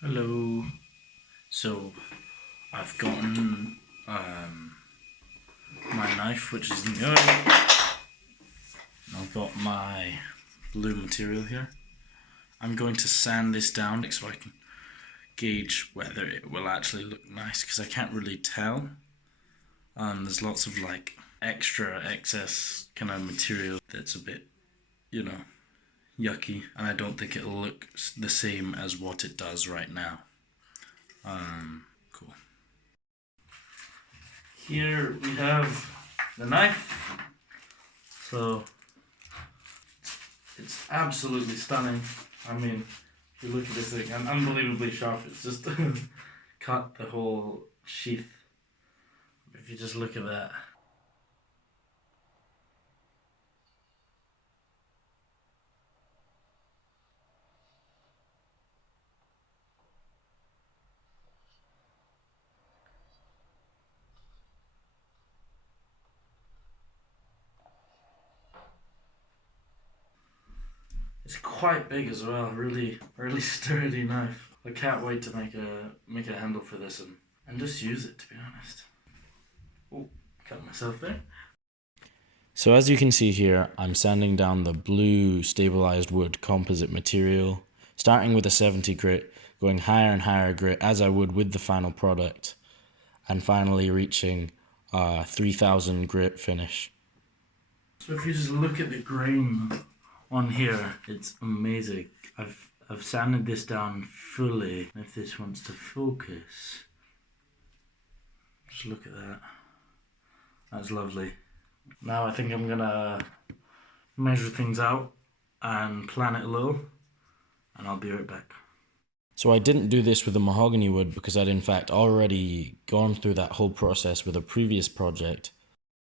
Hello. So I've gotten my knife, which is new. I've got my blue material here. I'm going to sand this down so I can gauge whether it will actually look nice, because I can't really tell. There's lots of like extra excess kind of material that's a bit, yucky, and I don't think it'll look the same as what it does right now. Cool. Here we have the knife. So it's absolutely stunning. I mean, if you look at this thing, and unbelievably sharp. It's just cut the whole sheath. If you just look at that. It's quite big as well, really sturdy knife. I can't wait to make a handle for this and just use it, to be honest. Oh, cut myself there. So as you can see here, I'm sanding down the blue stabilized wood composite material, starting with a 70 grit, going higher and higher grit as I would with the final product, and finally reaching 3000 grit finish. So if you just look at the grain on here, it's amazing. I've sanded this down fully. If this wants to focus, just look at that. That's lovely. Now I think I'm gonna measure things out and plan it a little, and I'll be right back. So I didn't do this with the mahogany wood because I'd in fact already gone through that whole process with a previous project.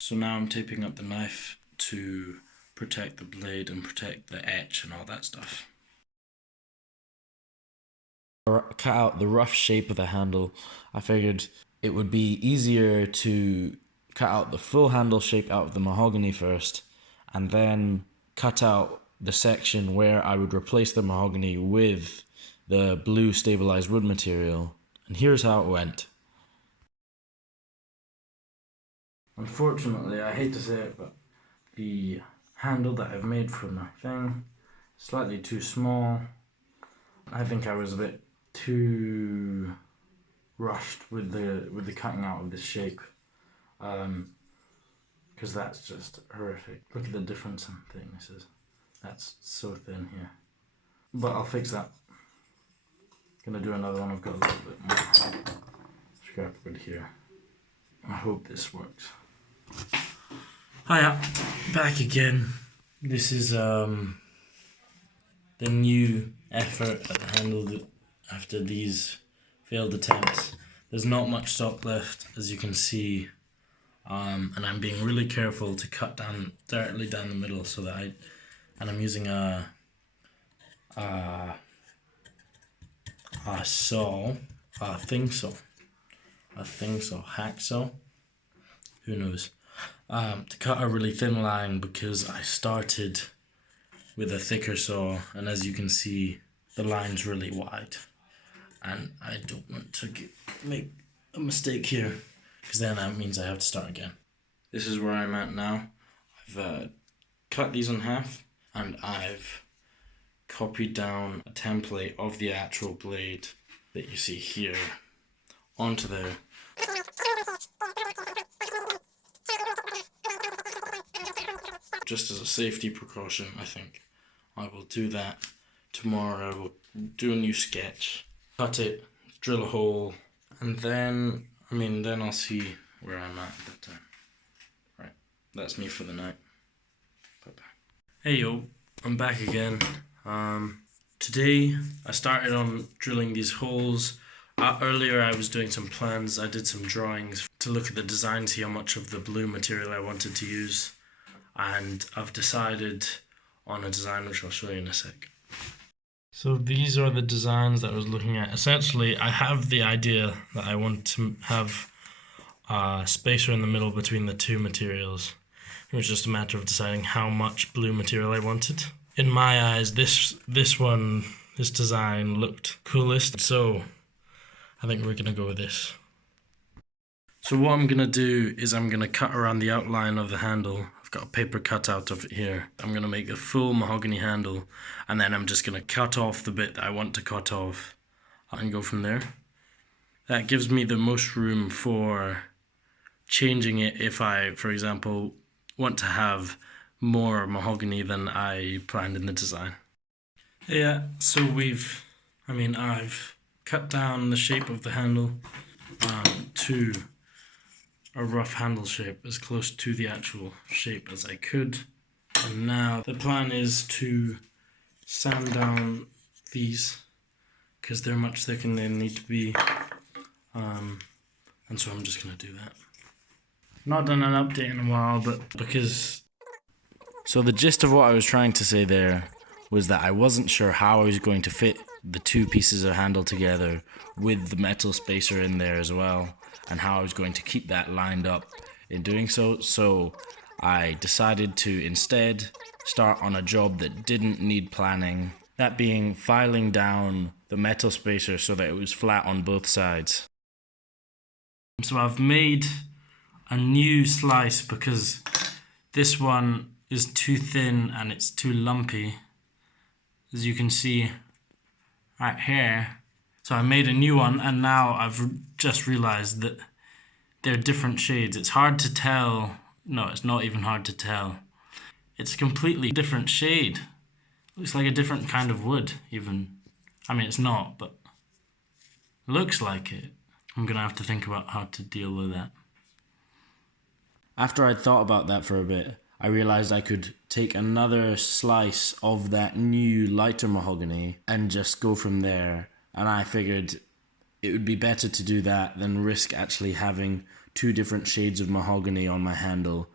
So now I'm taping up the knife to protect the blade and protect the etch and all that stuff. Cut out the rough shape of the handle. I figured it would be easier to cut out the full handle shape out of the mahogany first, and then cut out the section where I would replace the mahogany with the blue stabilized wood material. And here's how it went. Unfortunately, I hate to say it, but the handle that I've made for my thing is slightly too small. I think I was a bit too rushed with the cutting out of this shape, because that's just horrific. Look at the difference in thicknesses. That's so thin here, but I'll fix that. Gonna do another one. I've got a little bit more scrap wood here. I hope this works. Hiya, back again. This is the new effort at the handle after these failed attempts. There's not much stock left, as you can see, and I'm being really careful to cut down directly down the middle, so that I'm using a hacksaw, who knows, to cut a really thin line, because I started with a thicker saw, and as you can see, the line's really wide, and I don't want to make a mistake here, because then that means I have to start again. This is where I'm at now. I've cut these in half, and I've copied down a template of the actual blade that you see here onto there. Just as a safety precaution, I think I will do that tomorrow. I will do a new sketch, cut it, drill a hole, and then I'll see where I'm at that time. Right, that's me for the night. Bye-bye. Hey yo, I'm back again. Today I started on drilling these holes. Earlier I was doing some plans. I did some drawings to look at the design, see how much of the blue material I wanted to use, and I've decided on a design which I'll show you in a sec. So these are the designs that I was looking at. Essentially, I have the idea that I want to have a spacer in the middle between the two materials. It was just a matter of deciding how much blue material I wanted. In my eyes, this this design looked coolest, so I think we're gonna go with this. So what I'm gonna do is I'm gonna cut around the outline of the handle. I've got a paper cutout of it here. I'm gonna make a full mahogany handle, and then I'm just gonna cut off the bit that I want to cut off and go from there. That gives me the most room for changing it if I, for example, want to have more mahogany than I planned in the design. Yeah, so I've cut down the shape of the handle to a rough handle shape as close to the actual shape as I could. And now the plan is to sand down these because they're much thicker than they need to be. And so I'm just going to do that. Not done an update in a while, but because... So the gist of what I was trying to say there was that I wasn't sure how I was going to fit the two pieces of handle together with the metal spacer in there as well, and how I was going to keep that lined up in doing so. So I decided to instead start on a job that didn't need planning, that being filing down the metal spacer so that it was flat on both sides. So I've made a new slice because this one is too thin and it's too lumpy, as you can see right here. So I made a new one, and now I've just realized that they're different shades. It's hard to tell. No, it's not even hard to tell. It's a completely different shade. Looks like a different kind of wood, even. I mean, it's not, but it looks like it. I'm gonna have to think about how to deal with that. After I'd thought about that for a bit, I realized I could take another slice of that new lighter mahogany and just go from there. And I figured it would be better to do that than risk actually having two different shades of mahogany on my handle.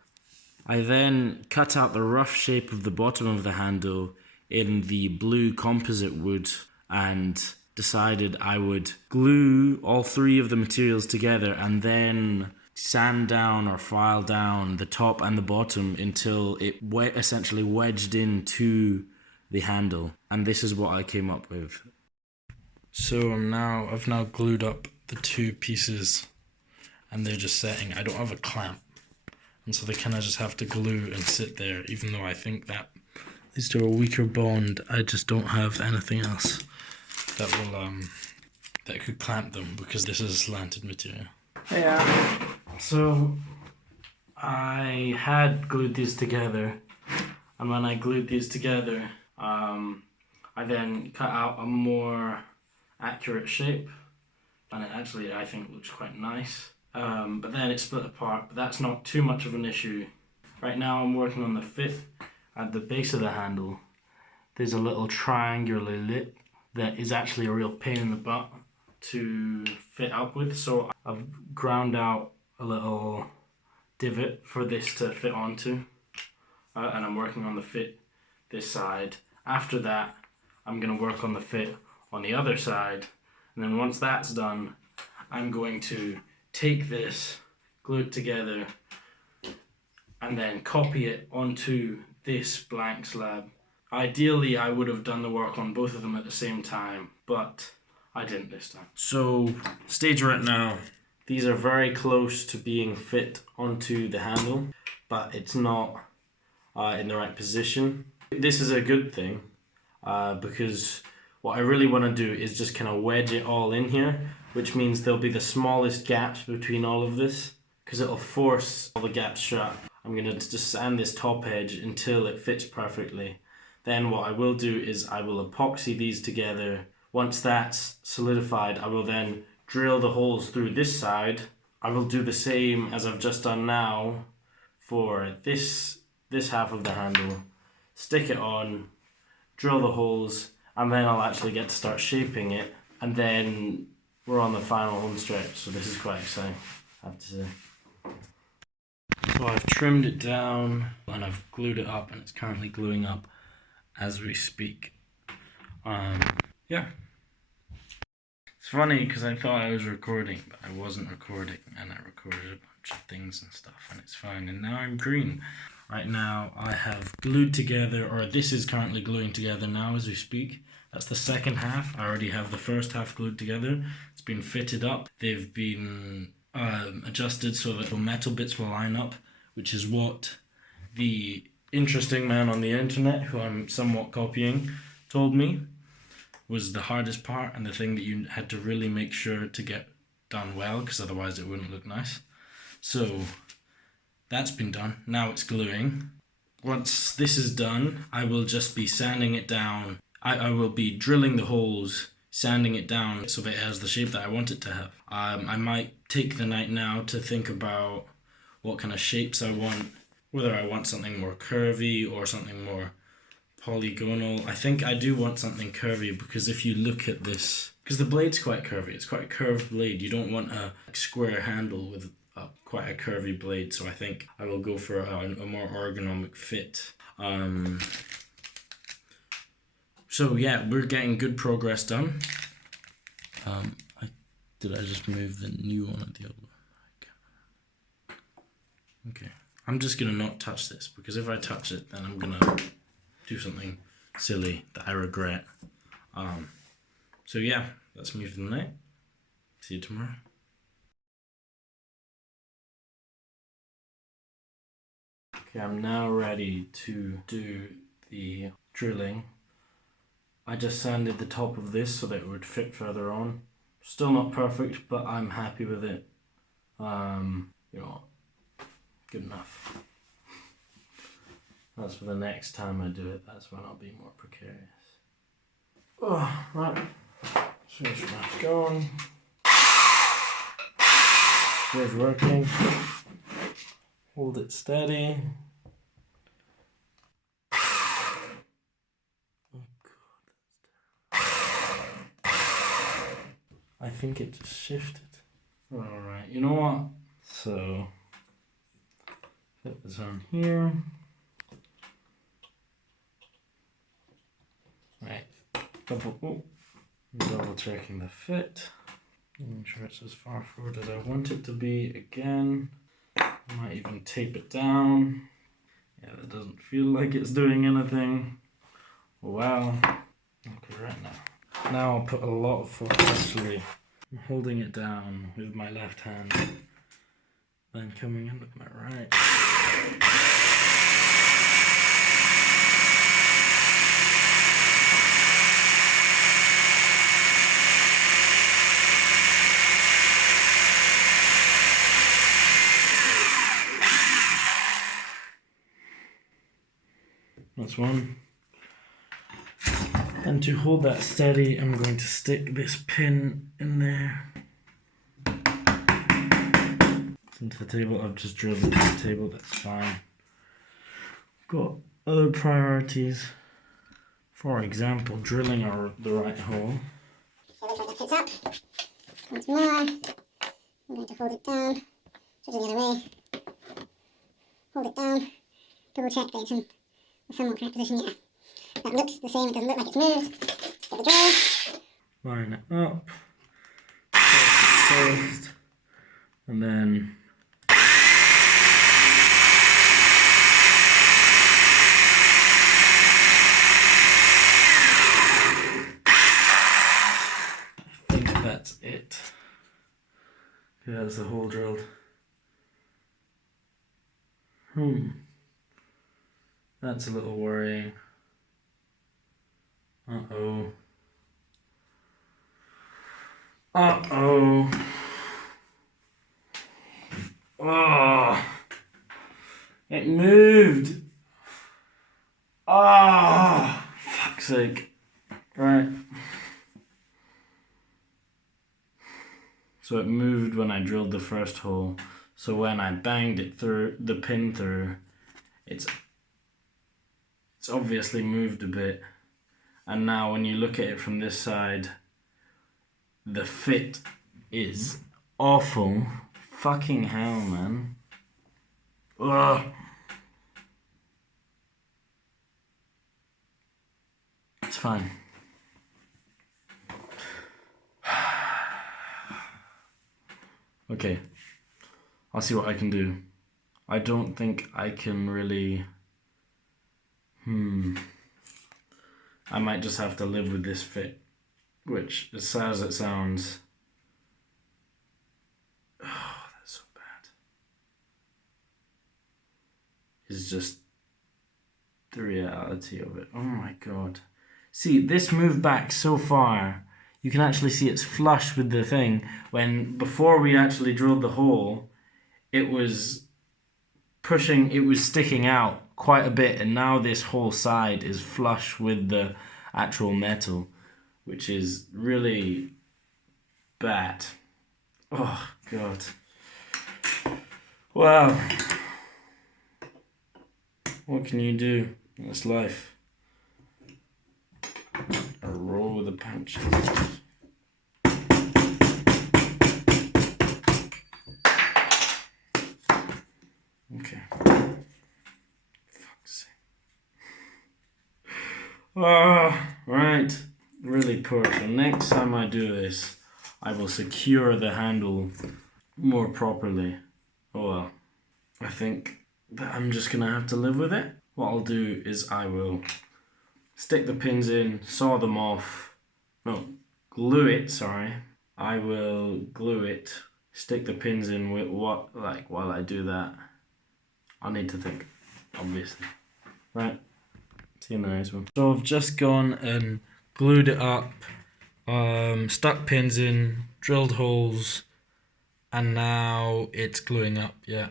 I then cut out the rough shape of the bottom of the handle in the blue composite wood and decided I would glue all three of the materials together and then sand down or file down the top and the bottom until it essentially wedged into the handle. And this is what I came up with. So I've now glued up the two pieces and they're just setting. I don't have a clamp, and so they kind of just have to glue and sit there, even though I think that these two are a weaker bond. I just don't have anything else that will that could clamp them because this is slanted material. Yeah, so I had glued these together, and when I glued these together, I then cut out a more accurate shape, and it actually, I think, looks quite nice. But then it split apart, but that's not too much of an issue. Right now I'm working on the fit at the base of the handle. There's a little triangular lip that is actually a real pain in the butt to fit up with, so I've ground out a little divot for this to fit onto, and I'm working on the fit this side. After that, I'm going to work on the fit on the other side, and then once that's done, I'm going to take this, glue it together, and then copy it onto this blank slab. Ideally, I would have done the work on both of them at the same time, but I didn't this time. So, stage right now, these are very close to being fit onto the handle, but it's not in the right position. This is a good thing, because what I really want to do is just kind of wedge it all in here, which means there'll be the smallest gaps between all of this, because it'll force all the gaps shut. I'm going to just sand this top edge until it fits perfectly. Then what I will do is I will epoxy these together. Once that's solidified, I will then drill the holes through this side. I will do the same as I've just done now for this half of the handle. Stick it on, drill the holes, and then I'll actually get to start shaping it. And then we're on the final home stretch, so this is quite exciting, I have to say. So I've trimmed it down and I've glued it up, and it's currently gluing up as we speak. Yeah. It's funny because I thought I was recording, but I wasn't recording, and I recorded a bunch of things and stuff, and it's fine. And now I'm green. Right now I have glued together, or this is currently gluing together now as we speak. That's the second half. I already have the first half glued together. It's been fitted up. They've been adjusted so that the metal bits will line up, which is what the interesting man on the internet, who I'm somewhat copying, told me was the hardest part and the thing that you had to really make sure to get done well, because otherwise it wouldn't look nice. So that's been done. Now it's gluing. Once this is done, I will just be sanding it down. I will be drilling the holes, sanding it down so that it has the shape that I want it to have. I might take the night now to think about what kind of shapes I want, whether I want something more curvy or something more polygonal. I think I do want something curvy, because if you look at this, because the blade's quite curvy, it's quite a curved blade. You don't want a square handle with quite a curvy blade, so I think I will go for a more ergonomic fit. So yeah, we're getting good progress done. Did I just move the new one or the other one? Okay, I'm just gonna not touch this, because if I touch it, then I'm gonna do something silly that I regret. So yeah, let's move to the night. See you tomorrow. Okay, I'm now ready to do the drilling. I just sanded the top of this so that it would fit further on. Still not perfect, but I'm happy with it. You know, good enough. That's for the next time I do it. That's when I'll be more precarious. Oh, right. Switch mask on. It's working. Hold it steady. Oh god. I think it just shifted. Alright, you know what? So, put this on here. Right. Double checking the fit. Make sure it's as far forward as I want it to be again. I might even tape it down. Yeah, that doesn't feel like it's doing anything. Wow. Okay, right now. Now I'll put a lot of force, actually. I'm holding it down with my left hand, then coming in with my right. That's one. And to hold that steady, I'm going to stick this pin in there. Into the table. I've just drilled into the table, that's fine. Got other priorities. For example, drilling the right hole. So this one fits up. Once more, I'm going to hold it down, switch it the other way. Hold it down, double check that it's in a somewhat correct position. Yeah, that looks the same, it doesn't look like it's moved. Get the drill. Line it up. First, and then that's it. Okay, that's the hole drilled. That's a little worrying. Uh-oh. Uh-oh. Oh. It moved. Ah, oh, fuck's sake. Right. So it moved when I drilled the first hole. So when I banged it through, the pin through, it's obviously moved a bit. And now when you look at it from this side, the fit is awful. Fucking hell, man. Ugh. It's fine. Okay, I'll see what I can do. I don't think I can really... I might just have to live with this fit, which, as sad as it sounds, oh, that's so bad, is just the reality of it. Oh my god. See, this moved back so far, you can actually see it's flush with the thing, when before we actually drilled the hole, it was sticking out quite a bit, and now this whole side is flush with the actual metal, which is really bad. Oh god. Wow. What can you do? That's life. A roll with the punches. Okay. Fuck's sake. Right. Really poor. So next time I do this, I will secure the handle more properly. Oh well. I think that I'm just gonna have to live with it. What I'll do is I will stick the pins in, saw them off. No, glue it, sorry. I will glue it, stick the pins in with while I do that. I need to think, obviously. Right, see you in the next one. So I've just gone and glued it up, stuck pins in, drilled holes, and now it's gluing up, yeah.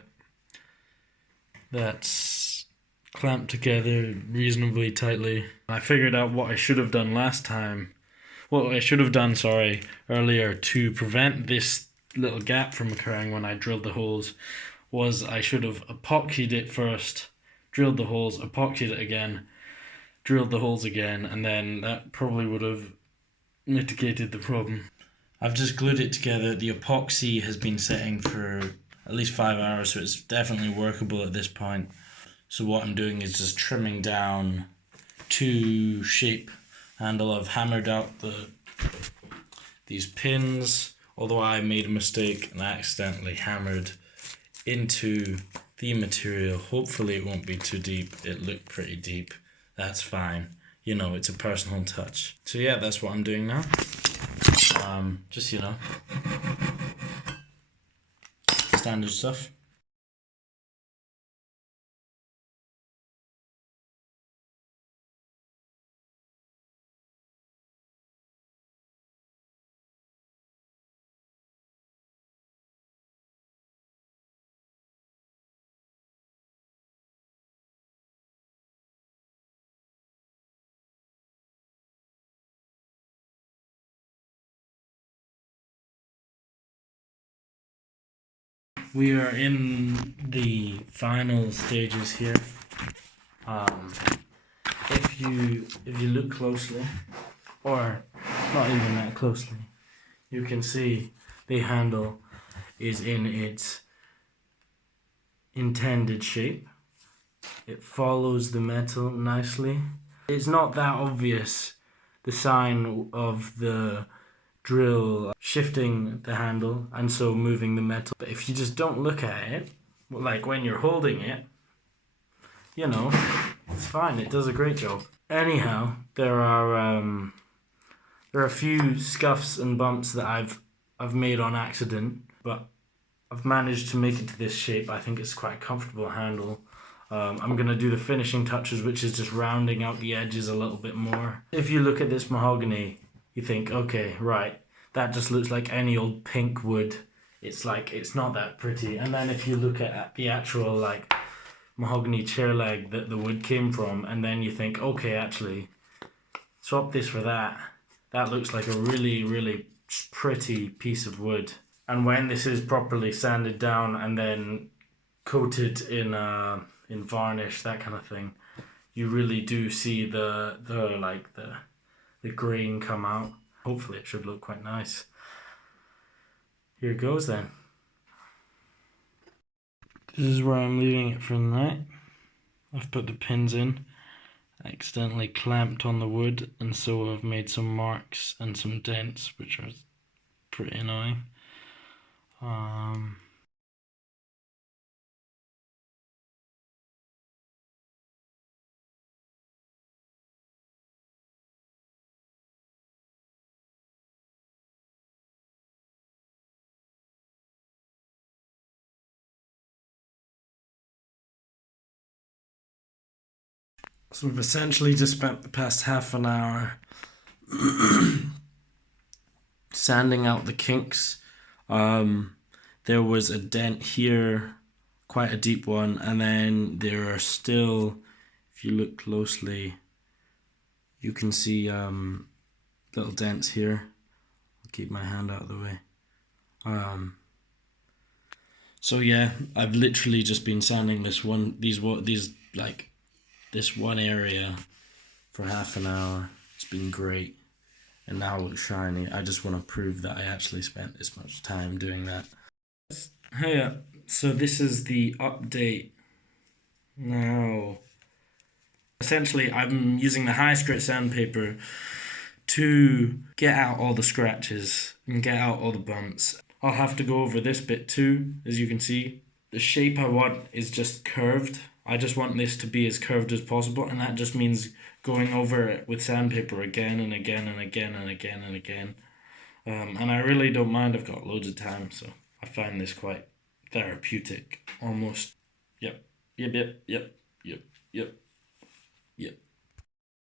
That's clamped together reasonably tightly. I figured out what I should have done earlier to prevent this little gap from occurring when I drilled the holes was I should have epoxied it first, drilled the holes, epoxied it again, drilled the holes again, and then that probably would have mitigated the problem. I've just glued it together. The epoxy has been setting for at least 5 hours, so it's definitely workable at this point. So what I'm doing is just trimming down to shape handle. I've hammered out these pins, although I made a mistake and accidentally hammered into the material. Hopefully it won't be too deep. It looked pretty deep. That's fine. You know, it's a personal touch. So yeah, that's what I'm doing now. Just, you know, standard stuff. We are in the final stages here. If you look closely, or not even that closely, you can see the handle is in its intended shape. It follows the metal nicely. It's not that obvious, the sign of the drill shifting the handle and so moving the metal. But if you just don't look at it, like when you're holding it, you know, it's fine. It does a great job. Anyhow, there are a few scuffs and bumps that I've made on accident, but I've managed to make it to this shape. I think it's quite a comfortable handle. I'm going to do the finishing touches, which is just rounding out the edges a little bit more. If you look at this mahogany, you think, okay, right, that just looks like any old pink wood. It's not that pretty. And then if you look at the actual like mahogany chair leg that the wood came from, and then you think, okay, actually, swap this for that. That looks like a really, really pretty piece of wood. And when this is properly sanded down and then coated in varnish, that kind of thing, you really do see the grain come out. Hopefully it should look quite nice. Here it goes then. This is where I'm leaving it for the night. I've put the pins in, accidentally clamped on the wood, and so I've made some marks and some dents, which are pretty annoying. So we've essentially just spent the past half an hour sanding out the kinks. There was a dent here, quite a deep one, and then there are still, if you look closely, you can see little dents here. I'll keep my hand out of the way. So yeah, I've literally just been sanding this one area for half an hour. It's been great, and now it looks shiny. I just want to prove that I actually spent this much time doing that. Hey, so this is the update now. Essentially, I'm using the high grit sandpaper to get out all the scratches and get out all the bumps. I'll have to go over this bit too, as you can see. The shape I want is just curved. I just want this to be as curved as possible, and that just means going over it with sandpaper again and again and again and again and again. And I really don't mind, I've got loads of time, so I find this quite therapeutic, almost. Yep.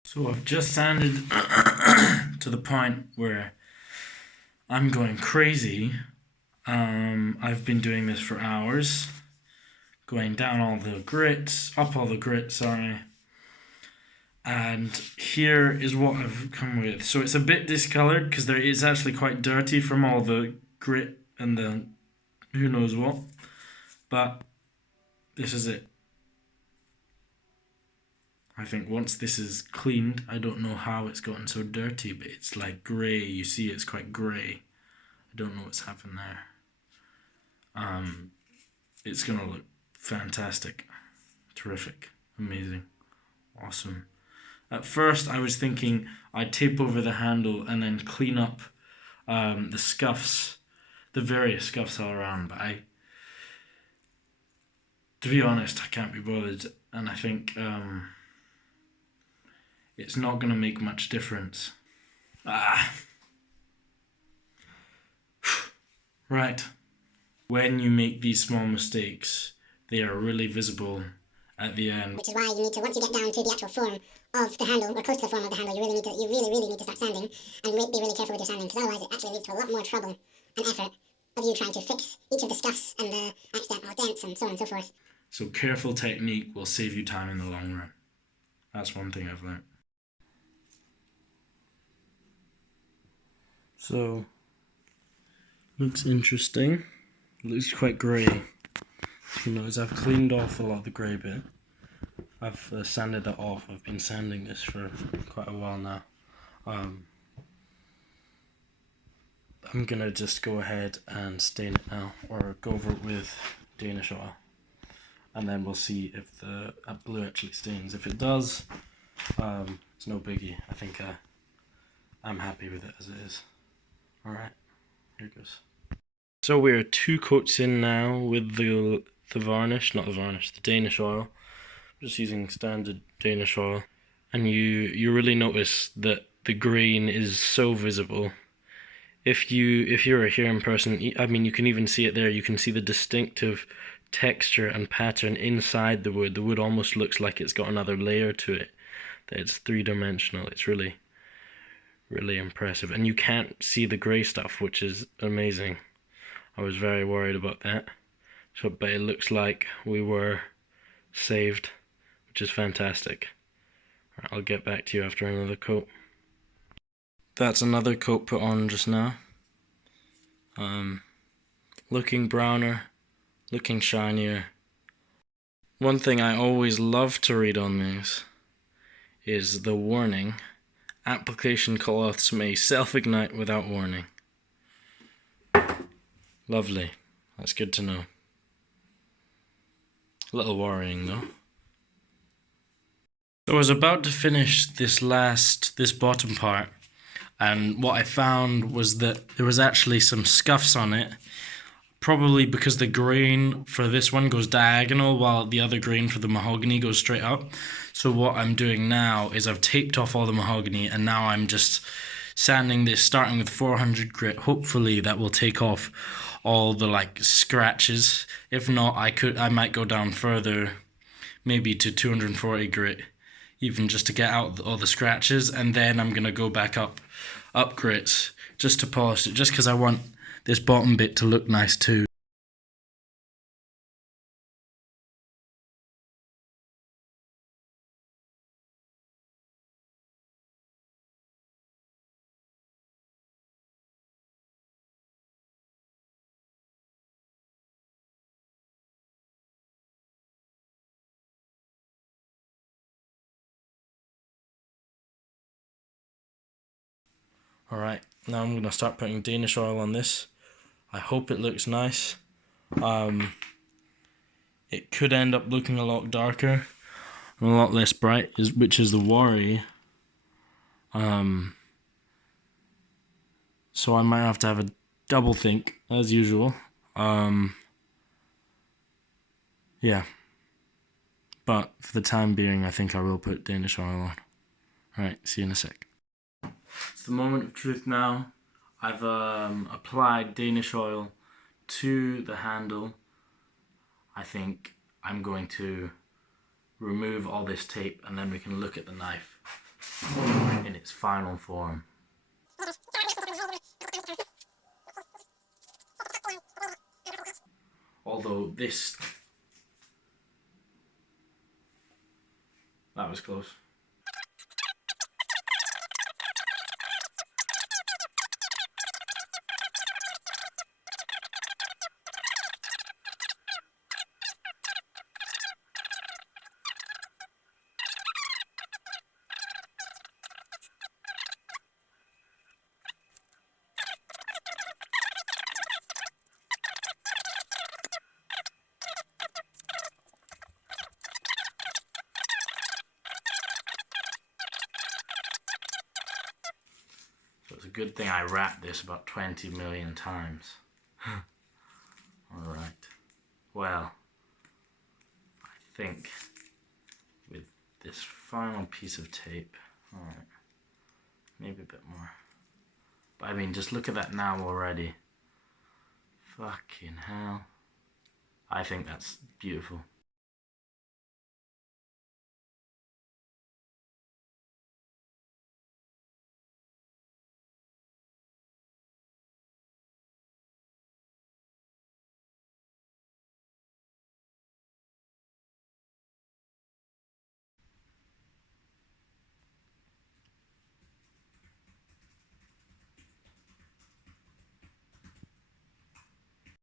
So I've just sanded to the point where I'm going crazy. I've been doing this for hours, going down all the grits, up all the grits, sorry. And here is what I've come with. So it's a bit discolored because it's actually quite dirty from all the grit and the who knows what. But this is it. I think once this is cleaned, I don't know how it's gotten so dirty, but it's like grey. You see it's quite grey. I don't know what's happened there. It's gonna look fantastic, terrific, amazing, awesome. At first I was thinking I'd tape over the handle and then clean up the scuffs, the various scuffs all around, but to be honest, I can't be bothered, and I think it's not gonna make much difference. Right. When you make these small mistakes, they are really visible at the end. Which is why you need to, once you get down to the actual form of the handle, or close to the form of the handle, you really need to start sanding, and be really careful with your sanding, because otherwise it actually leads to a lot more trouble and effort of you trying to fix each of the scuffs and the accidental dents and so on and so forth. So careful technique will save you time in the long run. That's one thing I've learned. So, looks interesting. Looks quite grey. You notice I've cleaned off a lot of the grey bit. I've sanded it off. I've been sanding this for quite a while now. I'm gonna just go ahead and stain it now, or go over it with Danish Oil, and then we'll see if the blue actually stains. If it does, it's no biggie. I think I'm happy with it as it is. Alright, here it goes. So we're 2 coats in now with the varnish, not the varnish, the Danish Oil. I'm just using standard Danish Oil. And you really notice that the grain is so visible. If you're a hearing person, I mean, you can even see it there. You can see the distinctive texture and pattern inside the wood. The wood almost looks like it's got another layer to it. That it's 3-dimensional. It's really impressive. And you can't see the grey stuff, which is amazing. I was very worried about that. But it looks like we were saved, which is fantastic. Right, I'll get back to you after another coat. That's another coat put on just now. Looking browner, looking shinier. One thing I always love to read on these is the warning: application cloths may self-ignite without warning. Lovely. That's good to know. A little worrying though. So I was about to finish this bottom part, and what I found was that there was actually some scuffs on it, probably because the grain for this one goes diagonal while the other grain for the mahogany goes straight up. So what I'm doing now is I've taped off all the mahogany, and now I'm just sanding this, starting with 400 grit. Hopefully that will take off all the scratches. If not, I might go down further, maybe to 240 grit. even just to get out all the scratches, and then I'm going to go back up grits just to polish it, just because I want this bottom bit to look nice too. Alright, now I'm going to start putting Danish oil on this. I hope it looks nice. It could end up looking a lot darker and a lot less bright, which is the worry. So I might have to have a double think, as usual. Yeah. But for the time being, I think I will put Danish oil on. Alright, see you in a sec. It's the moment of truth now. I've applied Danish oil to the handle. I think I'm going to remove all this tape and then we can look at the knife in its final form. Although that was close. So it's a good thing I wrapped this about 20 million times. Alright. Well, I think with this final piece of tape, alright, maybe a bit more. But I mean, just look at that now already. Fucking hell. I think that's beautiful.